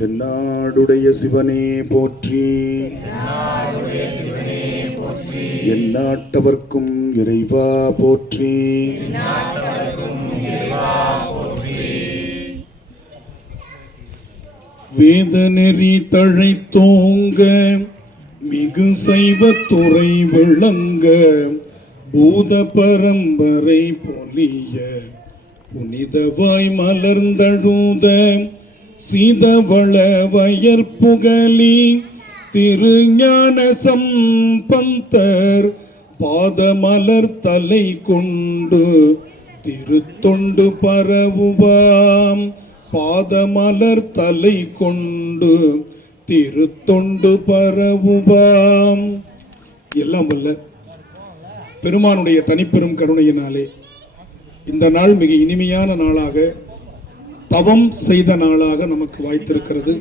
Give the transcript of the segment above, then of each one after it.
தென்னாடுடைய சிவனே போற்றி, எந்நாட்டவர்க்கும் இறைவா போற்றி. வேதநெறி தழைத்தோங்க மிகு சைவத்துறை விளங்க, பூத பரம்பரை பொலிய புனிதவாய் மலர்ந்தழுத சீதவள வயற்புகலி திருஞான சம்பந்தர் பாதமலர் தலை கொண்டு திருத்தொண்டு பரவுவாம். பாதமலர் தலை கொண்டு திருத்தொண்டு பரவுவாம். எல்லாம் வல்ல பெருமானுடைய தனிப்பெரும் கருணையினாலே இந்த நாள் மிக இனிமையான நாளாக, தவம் செய்த நாளாக நமக்கு வாய்த்திருக்கிறது.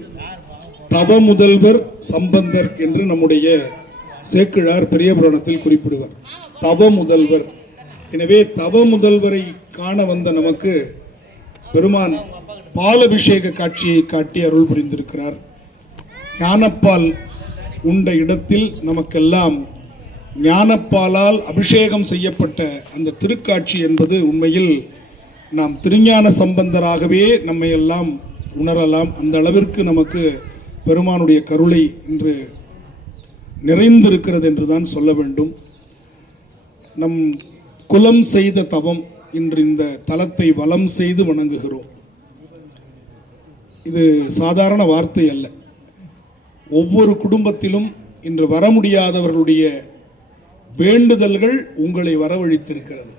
தவ முதல்வர் சம்பந்தர் என்று நம்முடைய சேக்கிழார் பெரிய புராணத்தில் குறிப்பிடுவார். தவ முதல்வர். எனவே தவ முதல்வரை காண வந்த நமக்கு பெருமான் பாலபிஷேக காட்சியை காட்டி அருள் புரிந்திருக்கிறார். ஞானப்பால் உண்ட இடத்தில் நமக்கெல்லாம் ஞானப்பாலால் அபிஷேகம் செய்யப்பட்ட அந்த திருக்காட்சி என்பது உண்மையில் நாம் திருஞான சம்பந்தராகவே நம்மை எல்லாம் உணரலாம். அந்த அளவிற்கு நமக்கு பெருமானுடைய கருணை இன்று நிறைந்திருக்கிறது என்றுதான் சொல்ல வேண்டும். நம் குலம் செய்த தவம் இன்று இந்த தலத்தை வலம் செய்து வணங்குகிறோம். இது சாதாரண வார்த்தை அல்ல. ஒவ்வொரு குடும்பத்திலும் இன்று வர முடியாதவர்களுடைய வேண்டுதல்கள் உங்களை வரவழைத்திருக்கிறது.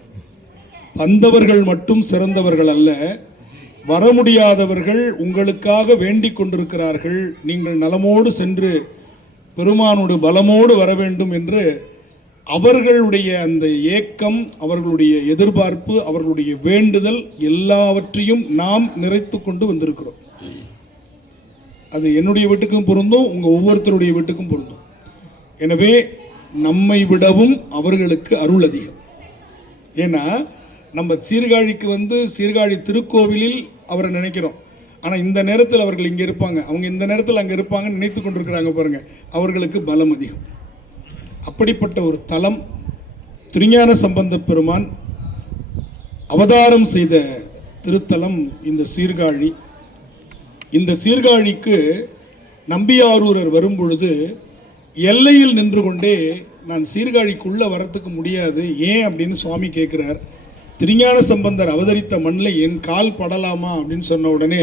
வந்தவர்கள் மட்டும் சிறந்தவர்கள் அல்ல, வர முடியாதவர்கள் உங்களுக்காக வேண்டிக் கொண்டிருக்கிறார்கள். நீங்கள் நலமோடு சென்று பெருமானோடு பலமோடு வர வேண்டும் என்று அவர்களுடைய அந்த ஏக்கம், அவர்களுடைய எதிர்பார்ப்பு, அவர்களுடைய வேண்டுதல் எல்லாவற்றையும் நாம் நிறைத்து கொண்டு வந்திருக்கிறோம். அது என்னுடைய வீட்டுக்கும் பொருந்தும், உங்கள் ஒவ்வொருத்தருடைய வீட்டுக்கும் பொருந்தும். எனவே நம்மை விடவும் அவர்களுக்கு அருள் அதிகம். ஏன்னா நம்ம சீர்காழிக்கு வந்து சீர்காழி திருக்கோவிலில் அவரை நினைக்கிறோம். ஆனால் இந்த நேரத்தில் அவர்கள் இங்கே இருப்பாங்க, அவங்க இந்த நேரத்தில் அங்கே இருப்பாங்கன்னு நினைத்து கொண்டிருக்கிறாங்க பாருங்க. அவர்களுக்கு பலம் அதிகம். அப்படிப்பட்ட ஒரு தலம் திருஞான சம்பந்த பெருமான் அவதாரம் செய்த திருத்தலம் இந்த சீர்காழி. இந்த சீர்காழிக்கு நம்பியாரூரர் வரும்பொழுது எல்லையில் நின்று கொண்டே நான் சீர்காழிக்குள்ளே வரத்துக்கு முடியாது, ஏன் அப்படின்னு சுவாமி கேட்குறார். திருஞான சம்பந்தர் அவதரித்த மண்ணில் என் கால் படலாமா அப்படின்னு சொன்ன உடனே,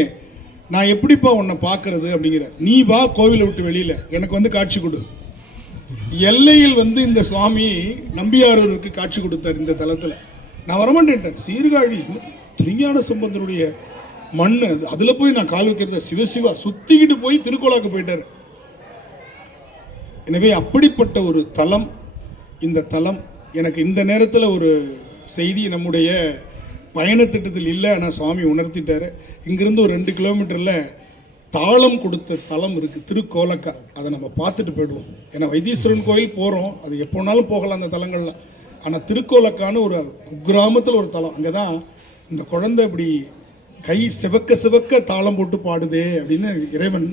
நான் எப்படிப்பா உன்னை பார்க்கறது அப்படிங்கிறார். நீ வா கோவிலை விட்டு வெளியில், எனக்கு வந்து காட்சி கொடு. எல்லையில் வந்து இந்த சுவாமி நம்பியாரூருக்கு காட்சி கொடுத்தார். இந்த தலத்தில் நான் வரமாட்டேன்ட்டேன். சீர்காழி திருஞான சம்பந்தருடைய மண், அதில் போய் நான் கால் வைக்கிறத சிவசிவா சுற்றிக்கிட்டு போய் திருக்கோலாக்கு போயிட்டார். எனவே அப்படிப்பட்ட ஒரு தலம் இந்த தலம். எனக்கு இந்த நேரத்தில் ஒரு செய்தி நம்முடைய பயணத்திட்டத்தில் இல்லை, ஆனால் சுவாமி உணர்த்திட்டார். இங்கிருந்து ஒரு 2 கிலோமீட்டரில் தாளம் கொடுத்த தலம் இருக்குது, திருக்கோலக்கா. அதை நம்ம பார்த்துட்டு போயிடுவோம். ஏன்னா வைத்தீஸ்வரன் கோயில் போகிறோம், அது எப்போனாலும் போகலாம் அந்த தலங்கள்லாம். ஆனால் திருக்கோலக்கான்னு ஒரு கிராமத்தில் ஒரு தலம். அங்கே தான் இந்த குழந்தை இப்படி கை சிவக்க சிவக்க தாளம் போட்டு பாடுதே அப்படின்னு இறைவன்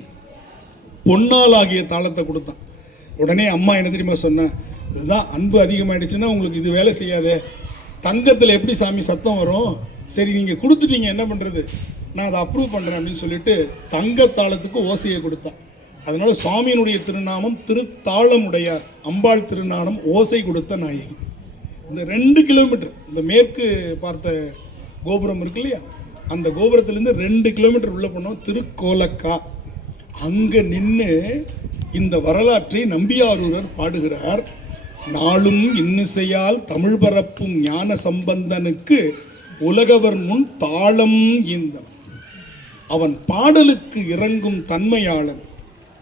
பொன்னால் ஆகிய தாளத்தை கொடுத்தான். உடனே அம்மா என்ன தெரியுமா சொன்னேன், இதுதான் அன்பு அதிகமாகிடுச்சுன்னா உங்களுக்கு இது வேலை செய்யாதே, தங்கத்தில் எப்படி சாமி சத்தம் வரும், சரி நீங்கள் கொடுத்துட்டீங்க என்ன பண்ணுறது, நான் அதை அப்ரூவ் பண்ணுறேன் அப்படின்னு சொல்லிட்டு தங்க தாளத்துக்கு ஓசையை கொடுத்தான். அதனால சுவாமியினுடைய திருநாமம் திருத்தாளமுடையார், அம்பாள் திருநாமம் ஓசை கொடுத்த நாயகி. இந்த 2 கிலோமீட்டர் இந்த மேற்கு பார்த்த கோபுரம் இருக்கு இல்லையா, அந்த கோபுரத்திலேருந்து 2 கிலோமீட்டர் உள்ள போனோம் திருக்கோலக்கா. அங்கே நின்று இந்த வரலாற்றை நம்பியாரூரர் பாடுகிறார். நாளும் இன்னிசையால் தமிழ் பரப்பும் ஞான சம்பந்தனுக்கு உலகவர் முன் தாளம் ஈந்தன். அவன் பாடலுக்கு இறங்கும் தன்மையாளன்.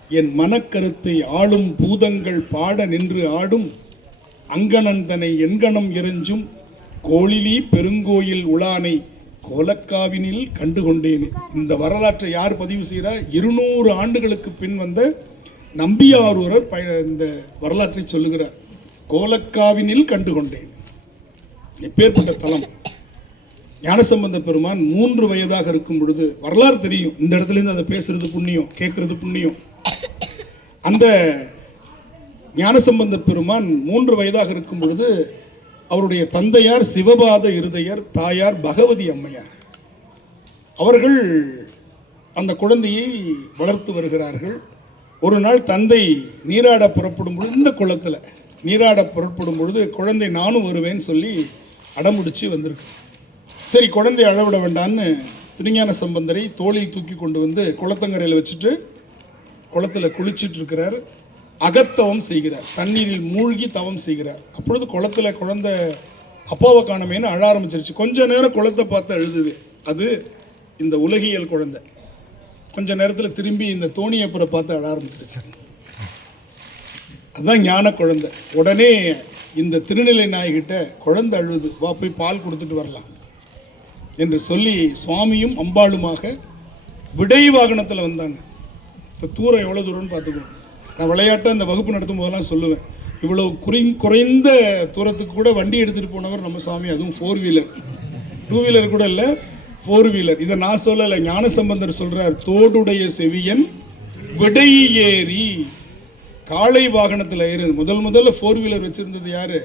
என் மனக்கருத்தை ஆளும் பூதங்கள் பாட நின்று ஆடும் அங்கணந்தனை எண்கணம் எறிஞ்சும் கோளிலி பெருங்கோயில் உளானை கோலக்காவினில் கண்டுகொண்டேன். இந்த வரலாற்றை யார் பதிவு செய்கிறார்? 200 ஆண்டுகளுக்கு பின் வந்த நம்பியாரூரர் இந்த வரலாற்றை சொல்லுகிறார். கோலக்காவினில் கண்டுகொண்டேன். எப்பேற்பட்ட தலம்! ஞானசம்பந்த பெருமான் 3 வயதாக இருக்கும் பொழுது, வரலாறு தெரியும், இந்த இடத்துல இருந்து அதை பேசுறது புண்ணியம், கேட்கறது புண்ணியம். அந்த ஞானசம்பந்த பெருமான் 3 வயதாக இருக்கும் பொழுது அவருடைய தந்தையார் சிவபாத இருதயர், தாயார் பகவதி அம்மையார், அவர்கள் அந்த குழந்தையை வளர்த்து வருகிறார்கள். ஒரு நாள் தந்தை நீராட புறப்படும் பொழுது, இந்த குளத்தில் நீராட புறப்படும் பொழுது குழந்தை நானும் வருவேன்னு சொல்லி அடமுடிச்சு வந்திருக்கு. சரி, குழந்தை அழவிட வேண்டான்னு திருஞான சம்பந்தரை தோளில் தூக்கி கொண்டு வந்து குளத்தங்கரையில் வச்சுட்டு குளத்தில் குளிச்சுட்டு இருக்கிறார். அகத்தவம் செய்கிறார், தண்ணீரில் மூழ்கி தவம் செய்கிறார். அப்பொழுது குளத்தில் குழந்தை அப்பாவை காணமேன்னு அழ ஆரம்பிச்சிருச்சு. கொஞ்ச நேரம் குளத்தை பார்த்து அழுதுது. அது இந்த உலகியல் குழந்தை. கொஞ்ச நேரத்தில் திரும்பி இந்த தோணியப்புறம் பார்த்து அழ ஆரம்பிச்சிருச்சு. அதுதான் ஞான குழந்தை. உடனே இந்த திருநிலை நாயகிட்ட குழந்தை அழுது, வா போய் பால் கொடுத்துட்டு வரலாம் என்று சொல்லி சுவாமியும் அம்பாளுமாக விடை வாகனத்தில் வந்தாங்க. இப்போ தூரம் எவ்வளோ தூரம்னு பார்த்துக்கணும். நான் விளையாட்டை அந்த வகுப்பு நடத்தும் போதெல்லாம் சொல்லுவேன், இவ்வளோ குறைந்த தூரத்துக்கு கூட வண்டி எடுத்துகிட்டு போனவர் நம்ம சுவாமி. அதுவும் 4 வீலர், 2 வீலர் கூட இல்லை, 4 வீலர். இதை நான் சொல்லலை, ஞானசம்பந்தர் சொல்கிறார். தோடுடைய செவியன் விடை ஏறி காளை வாகனத்தில் ஏறு. முதல்ல 4 வீலர் வச்சுருந்தது யார்?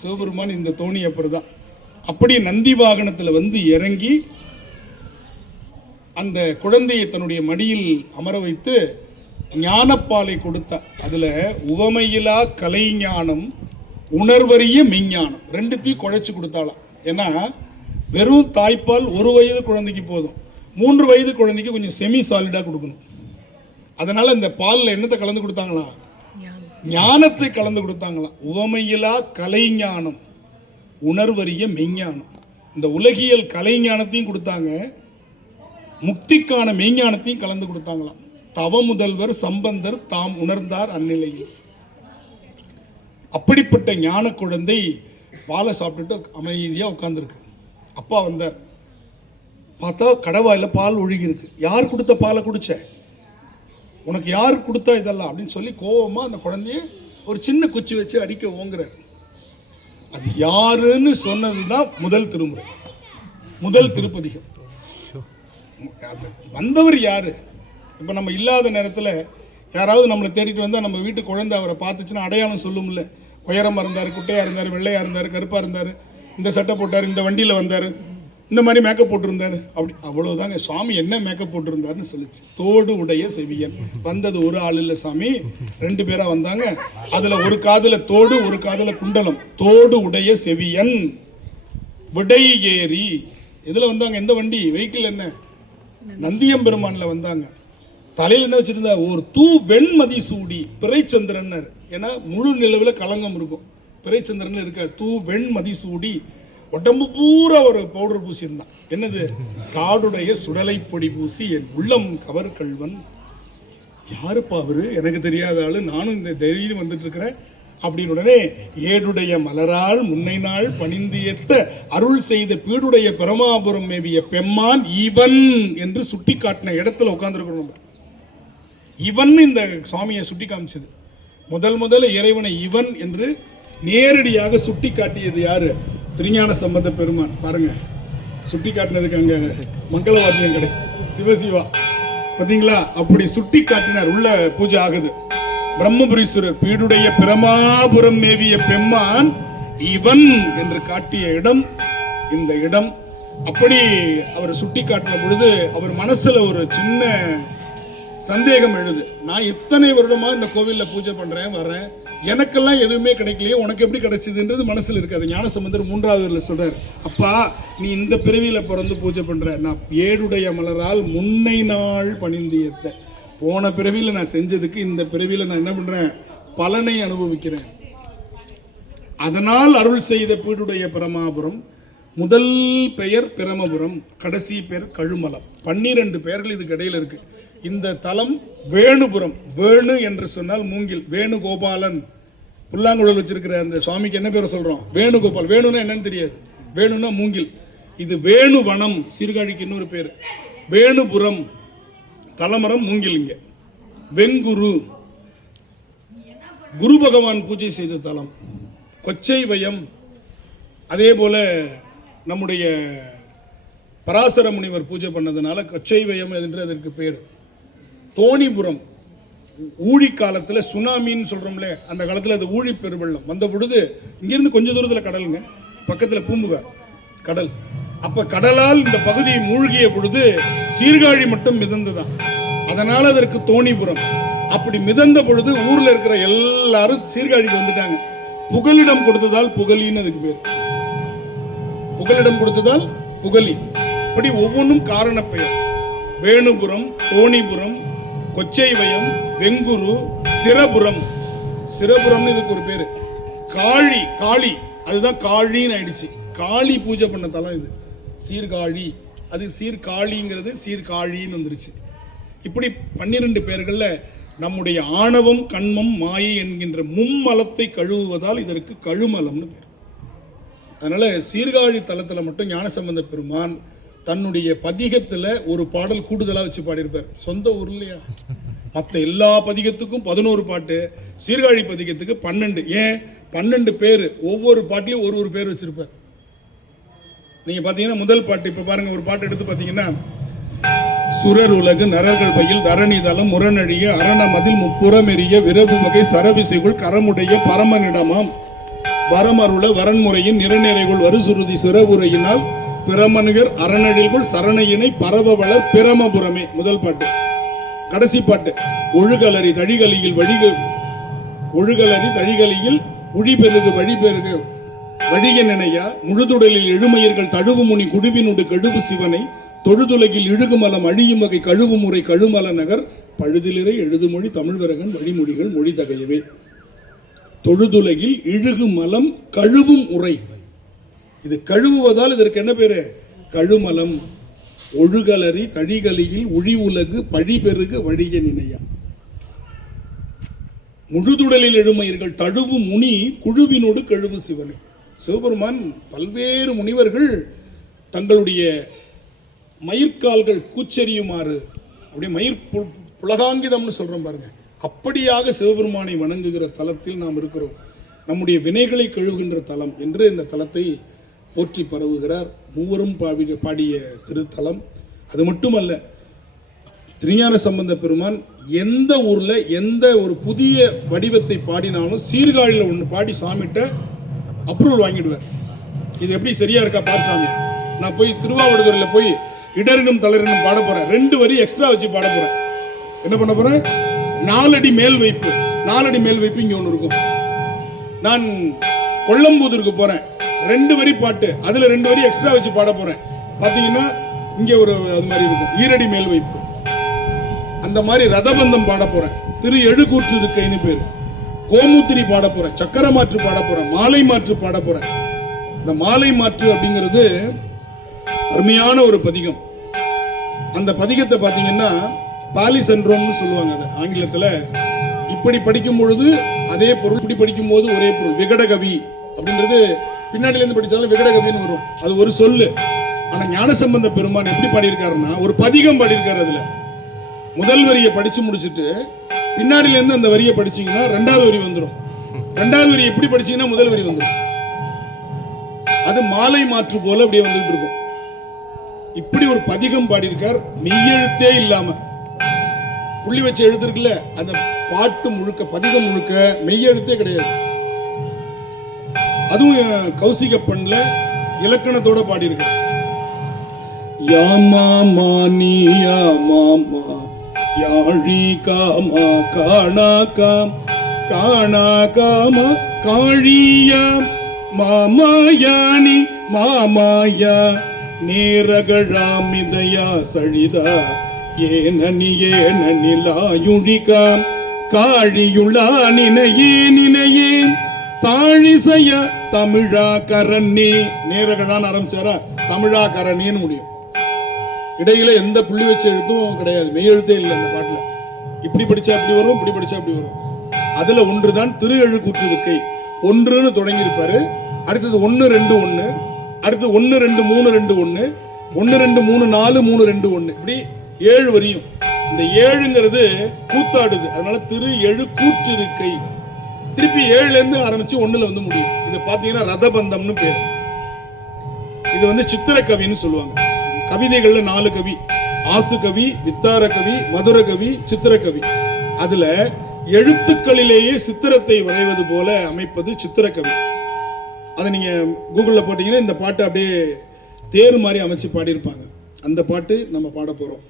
சிவபெருமான் இந்த தோணி அப்புறம் தான். அப்படி நந்தி வாகனத்தில் வந்து இறங்கி அந்த குழந்தையை தன்னுடைய மடியில் அமர வைத்து ஞானப்பாலை கொடுத்தார். அதில் உவமையிலா கலைஞானம், உணர்வறிய மெஞ்ஞானம், ரெண்டுத்தையும் குழைச்சி கொடுத்தாலாம். ஏன்னா வெறும் தாய்ப்பால் 1 வயது குழந்தைக்கு போதும், 3 வயது குழந்தைக்கு கொஞ்சம் செமி சாலிடாக கொடுக்கணும். அதனால் இந்த பாலில் என்னத்தை கலந்து கொடுத்தாங்களா? ஞானத்தை கலந்து கொடுத்தாங்களாம். உவமையிலா கலைஞானம், உணர்வறிய மெய்ஞானம். இந்த உலகியல் கலைஞானத்தையும் கொடுத்தாங்க, முக்திக்கான மெய்ஞானத்தையும் கலந்து கொடுத்தாங்களாம். தவ முதல்வர் சம்பந்தர் தாம் உணர்ந்தார் அந்நிலையில். அப்படிப்பட்ட ஞான குழந்தை பாலை சாப்பிட்டுட்டு அமைதியாக உட்காந்துருக்கு. அப்பா வந்தார், பார்த்தா கடவாயில் பால் ஒழுகி இருக்கு. யார் கொடுத்த பாலை குடிச்ச? உனக்கு யார் கொடுத்தா இதெல்லாம் அப்படின்னு சொல்லி கோபமாக அந்த குழந்தைய ஒரு சின்ன குச்சி வச்சு அடிக்க ஓங்குறார். அது யாருன்னு சொன்னது தான் முதல் திருமுறை, முதல் திருப்பதிகம். வந்தவர் யாரு? இப்போ நம்ம இல்லாத நேரத்தில் யாராவது நம்மளை தேடிட்டு வந்தால் நம்ம வீட்டு குழந்தை அவரை பார்த்துச்சுன்னா அடையாளம் சொல்லும்ல. உயரமாக இருந்தார், குட்டையாக இருந்தார், வெள்ளையாக இருந்தார், கருப்பாக இருந்தார், இந்த சட்டை போட்டார், இந்த வண்டியில் வந்தார், இந்த மாதிரி மேக்கப் போட்டிருந்தார், அப்படி அவ்வளோதாங்க. சுவாமி என்ன மேக்கப் போட்டிருந்தாருன்னு சொல்லிச்சு. தோடு உடைய செவியன். வந்தது ஒரு ஆள் இல்லை சாமி, 2 பேராக வந்தாங்க. அதில் ஒரு காதில் தோடு, ஒரு காதில் குண்டலம். தோடு உடைய செவியன் விடை ஏறி. இதில் வந்தாங்க. எந்த வண்டி? வெஹிக்கிள் என்ன? நந்தியம்பெருமானில் வந்தாங்க. தலையில் என்ன வச்சுருந்தா? ஒரு தூ வெண்மதி சூடி பிறைச்சந்திரன். ஏன்னா முழு நிலவில் களங்கம் இருக்கும், பிறைச்சந்திரன் இருக்க. தூ வெண்மதி சூடி, உடம்பு பூரா ஒரு பவுடர் பூசியிருந்தான். என்னது? காடுடைய சுடலை பொடி பூசி என் உள்ளம் கவர் கல்வன். யாருப்பா அவரு? எனக்கு தெரியாத ஆளு, நானும் இந்த தைரியம் வந்துட்டு இருக்கிறேன் அப்படின்னு. உடனே ஏடுடைய மலரால் முன்னை நாள் பணிந்து ஏத்த அருள் செய்த பீடுடைய பிரமாபுரம் மேவிய பெம்மான் இவன் என்று சுட்டி காட்டின இடத்துல உட்கார்ந்துருக்கணும். இவன் இந்த சுவாமியை சுட்டி காமிச்சது. முதல்ல இறைவனை இவன் என்று நேரடியாக சுட்டி காட்டியது யாரு? திருஞான சம்பந்த பெருமான். பாருங்க, சுட்டி காட்டினதுக்கு அங்க மங்களவாத்தியம் கிடை சிவசிவா பார்த்தீங்களா? அப்படி சுட்டி காட்டினார். உள்ள பூஜை ஆகுது. பிரம்மபுரீஸ்வரர் பீடுடைய பிரமாபுரம் மேவிய பெம்மான் இவன் என்று காட்டிய இடம் இந்த இடம். அப்படி அவர் சுட்டி காட்டின பொழுது அவர் மனசுல ஒரு சின்ன சந்தேகம் எழுது. நான் இத்தனை வருடமா இந்த கோவிலில் பூஜை பண்றேன், வர்றேன், எனக்கெல்லாம் எதுவுமே கிடைக்கலையே, உனக்கு எப்படி கிடைச்சதுன்றது மனசில் இருக்காது. ஞானசம்பந்தர் 3வது சொல்றார், அப்பா நீ இந்த பிறவியில பிறந்து பூஜை பண்ற, நான் ஏடுடைய மலரால் முன்னை நாள் பணிந்து ஏத்த. போன பிறவியில் நான் செஞ்சதுக்கு இந்த பிறவியில் நான் என்ன பண்றேன்? பலனை அனுபவிக்கிறேன். அதனால் அருள் செய்த பீடுடைய பிரமாபுரம். முதல் பெயர் பிரமபுரம், கடைசி பெயர் கழுமலம். 12 பெயர்கள் இதுக்கு இடையில இருக்கு. இந்த தலம் வேணுபுரம். வேணு என்று சொன்னால் மூங்கில். வேணுகோபாலன் புல்லாங்குழல் வச்சிருக்கிற அந்த சுவாமிக்கு என்ன பேரை சொல்றோம்? வேணுகோபால். வேணுன்னா என்னன்னு தெரியாது, வேணுன்னா மூங்கில். இது வேணுவனம், சீர்காழிக்கு இன்னொரு பேர். வேணுபுரம் தலமரம், மூங்கில். இங்க வெங்குரு, குரு பகவான் பூஜை செய்த தலம். கொச்சை வயம். அதே போல நம்முடைய பராசர முனிவர் பூஜை பண்ணதுனால கொச்சைவயம் என்று அதற்கு பேர். தோணிபுரம் ஊழி காலத்தில் சுனாமின்னு சொல்றோம்ல, அந்த காலத்தில் அது ஊழி பெருவெள்ளம் வந்த பொழுது இங்கிருந்து கொஞ்ச தூரத்தில் கடலுங்க, பக்கத்தில் பூம்புகார் கடல். அப்ப கடலால் இந்த பகுதி மூழ்கிய பொழுது சீர்காழி மட்டும் மிதந்துதான், அதனால அதற்கு தோணிபுரம். அப்படி மிதந்த பொழுது ஊர்ல இருக்கிற எல்லாரும் சீர்காழிக்கு வந்துட்டாங்க. புகலிடம் கொடுத்ததால் புகலின்னு அதுக்கு பேர். புகலிடம் கொடுத்ததால் புகலி. அப்படி ஒவ்வொன்றும் காரண பெயர். வேணுபுரம், தோணிபுரம், கொச்சைவயம், வெங்குரு, சிரபுரம். சிரபுரம்னு இதுக்கு ஒரு பேரு. காளி, காளி அதுதான் காழின்னு ஆயிடுச்சு. காளி பூஜை பண்ண தலம் இது சீர்காழி. அது சீர்காழிங்கிறது சீர்காழின்னு வந்துருச்சு. இப்படி 12 பேர்கள்ல நம்முடைய ஆணவம், கண்மம், மாயை என்கின்ற மும்மலத்தை கழுவுவதால் இதற்கு கழுமலம்னு பேர். அதனால சீர்காழி தலத்தில் மட்டும் ஞானசம்பந்த பெருமான் தன்னுடைய பதிகத்தில் ஒரு பாடல் கூடுதலாக வச்சு பாடியிருப்பார். சொந்த ஊர் இல்லையா, மற்ற எல்லா பதிகத்துக்கும் 11 பாட்டு, சீர்காழி பதிகத்துக்கு 12. ஏன் 12 பேர்? ஒவ்வொரு பாட்டிலையும் ஒரு பேர் வச்சிருப்பார். நீங்க பார்த்தீங்கன்னா முதல் பாட்டு, இப்போ பாருங்க, ஒரு பாட்டு எடுத்து பார்த்தீங்கன்னா, சுரர் உலகு நரர்கள் பயில் தரணி தளம் முரணழிய அரணமதில் முப்புறமெறிய விரவு வகை சரவிசைக்குள் கரமுடைய பரமனிடமாம் வரமருள வரன்முறையின் நிறநிறைகுள் வருசுருதி சிறவுரையினால் பிரமனுகர் அரணழில்குள் சரணையினை பரவ வளர் பிரமபுரமே. முதல் பாட்டு. கடைசி பாட்டு, ஒழுகலரி தழிகலியில் ஒழுகலரி தழிகலியில் உழிபெருகு வழிபெருகு வழிய நினையா முழுதுடலில் எழுமயிர்கள் தழுவு முனி குழுவினுடு கழுவு சிவனை தொழுதுலகில் இழுகுமலம் அழியும் வகை கழுவு முறை கழுமல நகர் பழுதிலிரை எழுதுமொழி தமிழ்வரகன் வழிமொழிகள் மொழி தகையவே. தொழுதுலகில் இழுகுமலம் கழுவும் உரை. இது கழுவுவதால் இதற்கு என்ன பேரு? கழுமலம். ஒழுகலரி தழிகலியில் உழி உலகு பழி பெருகு வழிய நினையா முழுதுடலில் எழுமயிர்கள் தழுவு முனி குழுவினோடு கழுவு சிவனை. சிவபெருமான் பல்வேறு முனிவர்கள் தங்களுடைய மயிர்கால்கள் கூச்சரியுமாறு, அப்படியே மயிர் புலகாங்கிதம்னு சொல்றோம் பாருங்க, அப்படியாக சிவபெருமானை வணங்குகிற தலத்தில் நாம் இருக்கிறோம். நம்முடைய வினைகளை கழுவுகின்ற தலம் என்று இந்த தலத்தை போற்றி பரவுகிறார். மூவரும் பாடிய திருத்தலம். அது மட்டுமல்ல, திருஞான சம்பந்த பெருமான் எந்த ஊர்ல எந்த ஒரு புதிய வடிவத்தை பாடினாலும் சீர்காழியில் ஒன்று பாடி சாமிட்ட அப்ரூவல் வாங்கிடுவார். இது எப்படி சரியா இருக்கா பாரு சாமி, நான் போய் திருவாவடுதுறையில் போய் இடரினும் தளரினும் பாட போறேன், 2 வரி எக்ஸ்ட்ரா வச்சு பாட போறேன். என்ன பண்ண போறேன்? 4 அடி மேல் வைப்பு. 4 அடி மேல் வைப்பு இங்க ஒன்று இருக்கும். நான் கொல்லம்பூதூருக்கு போறேன், 2 வரி பாட்டு, அதுல 2 வரி எக்ஸ்ட்ரா வச்சு பாட போறேன். பாத்தீங்கன்னா இங்க ஒரு அது மாதிரி இருக்கும், ஈரடி மேல் வைப்பு. அந்த மாதிரி ரதபந்தம் பாட போறேன், திரு எழுக்கூற்று இருக்கைன்னு பேரு. கோமுத்திரி பாட போறேன், சக்கர மாற்று பாட போறேன், மாலை மாற்று பாட போறேன். இந்த மாலை மாற்று அப்படிங்கிறது அருமையான ஒரு பதிகம். அந்த பதிகத்தை பாத்தீங்கன்னா பாலிசென்ட்ரோம்னு சொல்லுவாங்க. அது ஆங்கிலத்துல இப்படி படிக்கும் பொழுது அதே பொருள், இப்படி படிக்கும் போது ஒரே பொருள். விகடகவி அப்படின்றது பின்னாடில இருந்து படிச்சாலும் விகடகவின்னு வரும், அது ஒரு சொல்லு. ஆனா ஞானசம்பந்த பெருமான் எப்படி பாடியிருக்காருன்னா, ஒரு பதிகம் பாடியிருக்காரு. அதுல முதல் வரியை படிச்சு முடிச்சுட்டு பின்னாடில இருந்து அந்த வரியை படிச்சீங்கன்னா 2வது வரி வந்துடும். 2வது வரி எப்படி படிச்சீங்கன்னா முதல் வரி வந்துடும். அது மாலை மாற்று போல அப்படியே வந்துட்டு இருக்கும். இப்படி ஒரு பதிகம் பாடியிருக்கார். மெய்யெழுத்தே இல்லாம புள்ளி வச்ச எழுத்து இருக்குல்ல, அந்த பாட்டு முழுக்க பதிகம் முழுக்க மெய்யெழுத்தே கிடையாது. அதுவும் கௌசிக பண்ணல இலக்கணத்தோட பாடியிருக்கார். யாமா மானி யாமா யாழி காமா காணா காம் காணா காமா காழியா மாமாயானி மாமாயா நேரகழாமிதயா சழிதா ஏனனி ஏனனிலாயுழிகாம் காழியுளா நினையே நினையே தாழிசைய தமிழா கரண்ணே. நேரகழான்னு ஆரம்பிச்சாரா, தமிழா கரணின்னு முடியும். இடையில எந்த புள்ளி வச்ச எழுத்தும் கிடையாது, மெய் எழுத்தே இல்லை இந்த பாட்டுல. இப்படி படிச்சா அப்படி வரும், இப்படி படிச்சா அப்படி வரும். அதுல ஒன்றுதான் திரு எழுக்கூற்று இருக்கை. 1ன்னு தொடங்கி இருப்பாரு, அடுத்தது 1 2 1, அடுத்து 1 2 3 2 1, 1 2 3 4 3 2 1, இப்படி 7 வரியும். இந்த 7ங்கிறது கூத்தாடுது, அதனால திரு எழுக்கூற்று இருக்கை. திருப்பி 7ல இருந்து ஆரம்பிச்சு 1ல வந்து முடியும். இதை பாத்தீங்கன்னா ரதபந்தம்னு பேர். இது சித்திரக்கவின்னு சொல்லுவாங்க. கவிதைகள்ல 4 கவி: ஆசு கவி, வித்தார கவி, மதுர கவி, சித்திர கவி. அதுல எழுத்துக்களிலேயே சித்திரத்தை வரைவது போல அமைப்பது சித்திரக்கவி. அதை நீங்க கூகுளில் போட்டீங்கன்னா இந்த பாட்டு அப்படியே தேர் மாதிரி அமைச்சு பாடியிருப்பாங்க. அந்த பாட்டு நம்ம பாட போறோம்.